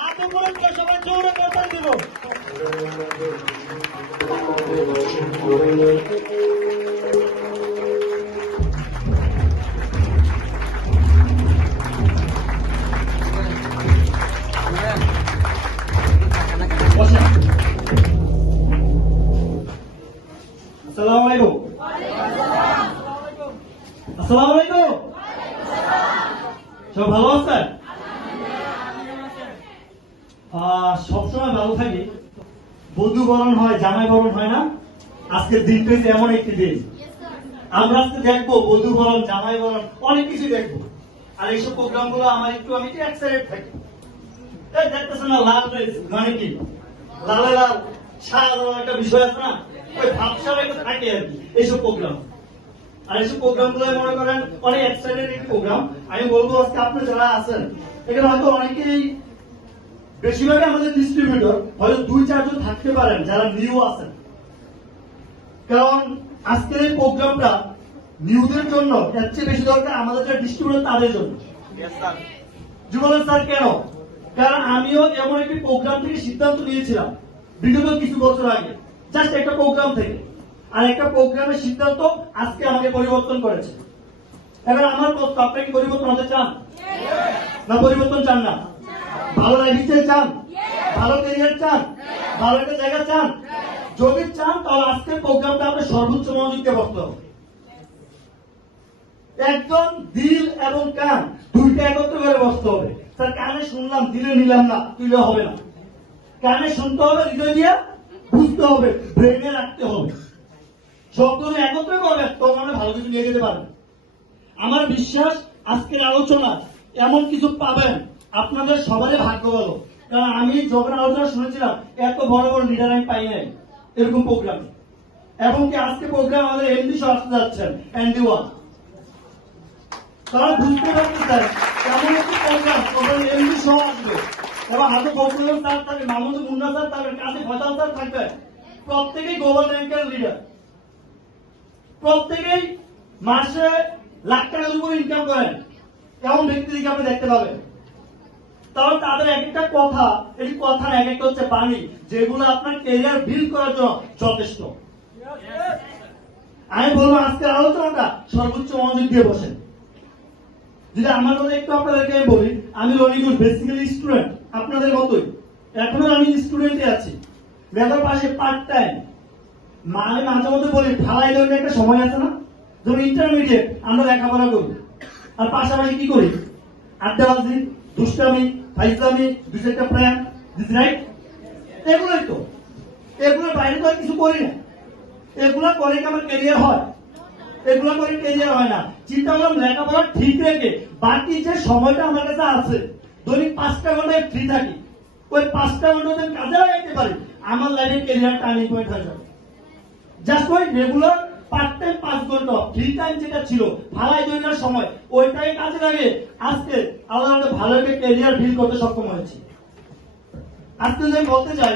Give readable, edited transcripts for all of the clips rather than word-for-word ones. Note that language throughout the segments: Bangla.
হাতে করে সবাই জোরে কথা দিব। আসসালামু আলাইকুম। আসসালামু আলাইকুম। সব ভালো আছেন? সবসময় ভালো থাকি। বধূ বরণ হয়, জামাই বরণ হয় না? আজকের দিনটা এমন একটি দিন, আমরা আজকে দেখবো বধূ বরণ, জামাই বরণ, অনেক কিছু দেখবো। আর এইসব প্রোগ্রাম গুলো আমি একটু এক্সাইটেড থাকি। দেখতেছে না লাল মানে কি, লালে লাল সাদা একটা বিষয় আছে না, ওই ভাবসাব একটা থাকে আর কি এইসব প্রোগ্রাম। আর এইসব প্রোগ্রাম গুলো মনে করেন অনেক এক্সাইটেড একটি প্রোগ্রাম। আমি বলবো আজকে আপনারা যারা আছেন এখানে হয়তো অনেকেই, বেশিরভাগই আমাদের ডিস্ট্রিবিউটর, হয়তো 2-4 জন থাকতে পারেন যারা নিউ আছেন। কারণ আজকের এই প্রোগ্রামটা নিউদের জন্য এর চেয়ে বেশি দরকার আমাদের যারা ডিস্ট্রিবিউটর তাদের জন্য। যুবরাজ স্যার কেন? কারণ আমিও এমন একটি প্রোগ্রাম থেকে সিদ্ধান্ত নিয়েছিলাম বিগত কিছু বছর আগে, জাস্ট একটা প্রোগ্রাম থেকে। আর একটা প্রোগ্রামের সিদ্ধান্ত আজকে আমাকে পরিবর্তন করেছে। এবার আমার প্রশ্ন, আপনি কি পরিবর্তন হতে চান না পরিবর্তন চান না? ভালো লাইফস্টাইল চান, ভালো ক্যারিয়ার চান, ভালো একটা জায়গা চান? যদি চান তাহলে আজকের প্রোগ্রামটা আপনি সর্বোচ্চ মনোযোগ দিয়ে বসতে হবে। একদম দিল এবং কান দুইটা একত্র করে বসতে হবে। স্যার কানে শুনলাম দিলে নিলাম না, তুইলে হবে না। কানে শুনতে হবে, হৃদয় দিয়ে বুঝতে হবে, ব্রেনে রাখতে হবে। সবগুলো একত্র করবে তো মনে ভালো কিছু নিয়ে যেতে পারবে। আমার বিশ্বাস আজকের আলোচনা এমন কিছু পাবেন, আপনাদের সবারই ভাগ্য ভালো। কারণ আমি যখন আলোচনা শুনেছিলাম এত বড় বড় লিডার আমি পাই নাই এরকম প্রোগ্রাম। এবং কি আজকে প্রোগ্রাম আমাদের এমডি সহ আসতে যাচ্ছেন, এনডি1। তারা বুঝতে পারতেছেন এমন একটি প্রোগ্রাম এমডি সহ আসবে, এবং হাতে বক্তব্য স্যার থাকবে, মাহমুদ মুন্না স্যার থাকবে, কাজী ফয়সাল স্যার থাকবে। প্রত্যেকেই গ্লোবাল র্যাঙ্কের লিডার, প্রত্যেকেই মাসে লাখ টাকার উপর ইনকাম করেন, এমন ব্যক্তিদেরকে আপনি দেখতে পাবেন। তাহলে তাদের এক একটা কথা, এই কথা এক একটা হচ্ছে বাণী, যেগুলো আপনার ক্যারিয়ার বিল্ড করার জন্য যথেষ্ট। আমি বলবো আজকের আলোচনাটা সর্বোচ্চ মনোযোগ দিয়ে বসেন। যদি আমার কথা একটু আপনাদেরকে বলি, আমি রনিগুল বেসিক্যালি স্টুডেন্ট, আপনাদের মতোই এখনো আমি স্টুডেন্টে আছি। মেধার পাশে পার্ট টাইম মানে মাঝে মধ্যে বলি ঢালাই ধরনের একটা সময় আছে না, ধরুন ইন্টারমিডিয়েট আমরা লেখাপড়া করি, আর পাশাপাশি কি করি? আড্ডাবাজি, দুষ্টামি, ফাইজলামি, দুই একটা প্ল্যান, দিস রাইট? এগুলোই তো, এগুলোর বাইরে তো আর কিছু করি না। এগুলো করে কি আমার ক্যারিয়ার হয়? এগুলো করে ক্যারিয়ার হয় না। চিন্তা করলাম লেখাপড়া ঠিক রেখে বাকি যে সময়টা আমার কাছে আছে, দৈনিক 5টা ঘন্টায় ফ্রি থাকি, ওই 5টা ঘন্টা কাজে লাগাইতে পারি, আমার লাইফের ক্যারিয়ার টার্নিং পয়েন্ট হয়ে যাবে। জাস্ট ওই রেগুলার পার্ট টাইম 5 ঘন্টা ফ্রি টাইম যেটা ছিল ভালাই দৈনার সময়, ওইটাই কাজে লাগে আজকে আলাদা আলাদা ভালো একটা ক্যারিয়ার বিল্ড করতে সক্ষম হয়েছি। আজকে যদি বলতে চাই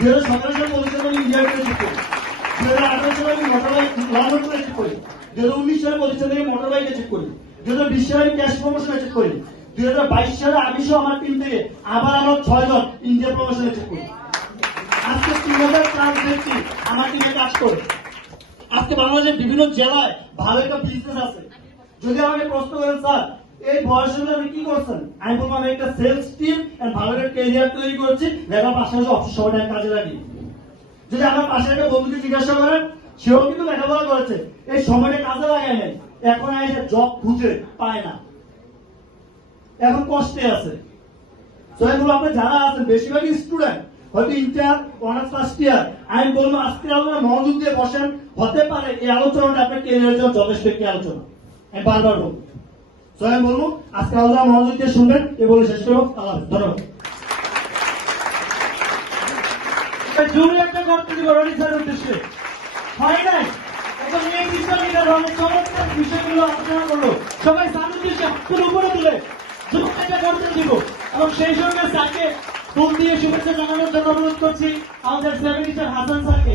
2017 সালে পরিচালনা আমি ইন্ডিয়া ট্রেনিং করি, 2018 সালে আমি মোটরবাইক লন্ডন ট্রেনিং করি, 2019 সালে পরিচালনা আমি মোটরবাইক অ্যাচিভ করি, 2020 সালে আমি ক্যাশ প্রমোশন অ্যাচিভ করি, 2022 সালে আমি সহ আমার টিম থেকে আবার আমরা 6 জন ইন্ডিয়া প্রমোশন অ্যাচিভ করি। আজকে 3000+ ব্যক্তি আমার টিমে কাজ করে। আজকে বাংলাদেশের বিভিন্ন জেলায় ভালো একটা বিজনেস আছে। যদি আমাকে প্রশ্ন করেন স্যার এই বয়সে আপনি কি করছেন, আমি বলবো আমি একটা সেলস টিম আর ভালো একটা ক্যারিয়ার তৈরি করছি, লেখার পাশাপাশি অফিস সময়টা কাজে লাগি। যদি আমার পাশে একটা বন্ধুকে জিজ্ঞাসা করেন, সেও কিন্তু লেখাপড়া করেছে, এই সময়টা কাজে লাগায় নাই, এখন এসে জব খুঁজে পায় না, এখন কষ্টে আছে। তো এগুলো আপনি যারা আছেন বেশিরভাগই স্টুডেন্ট, হয়তো ইন্টার অনার্স ফার্স্ট ইয়ার, আমি বলবো আজকে আলোচনা মনোযোগ দিয়ে বসেন। হতে পারে এই আলোচনাটা আপনার ক্যারিয়ারের জন্য যথেষ্ট একটি আলোচনা, আমি বারবার বলবো। তো আমি বলবো আজকে আলোচনা মনোযোগ দিয়ে শুনবেন, এ বলে শেষ করবো। আল্লাহ ধন্যবাদ। জরুরি একটা করতে দিব রনি স্যারের উদ্দেশ্যে, হয় নাই এখন এই বিষয়গুলো অনেক চমৎকার বিষয়গুলো আলোচনা করলো, সবাই সামনে দিয়ে হাতের উপরে তুলে জরুরি একটা করতে দিব, এবং সেই সঙ্গে স্যারকে ফুল দিয়ে শুভেচ্ছা জানানোর জন্য অনুরোধ করছি আমাদের 7 টিচার হাসান স্যারকে।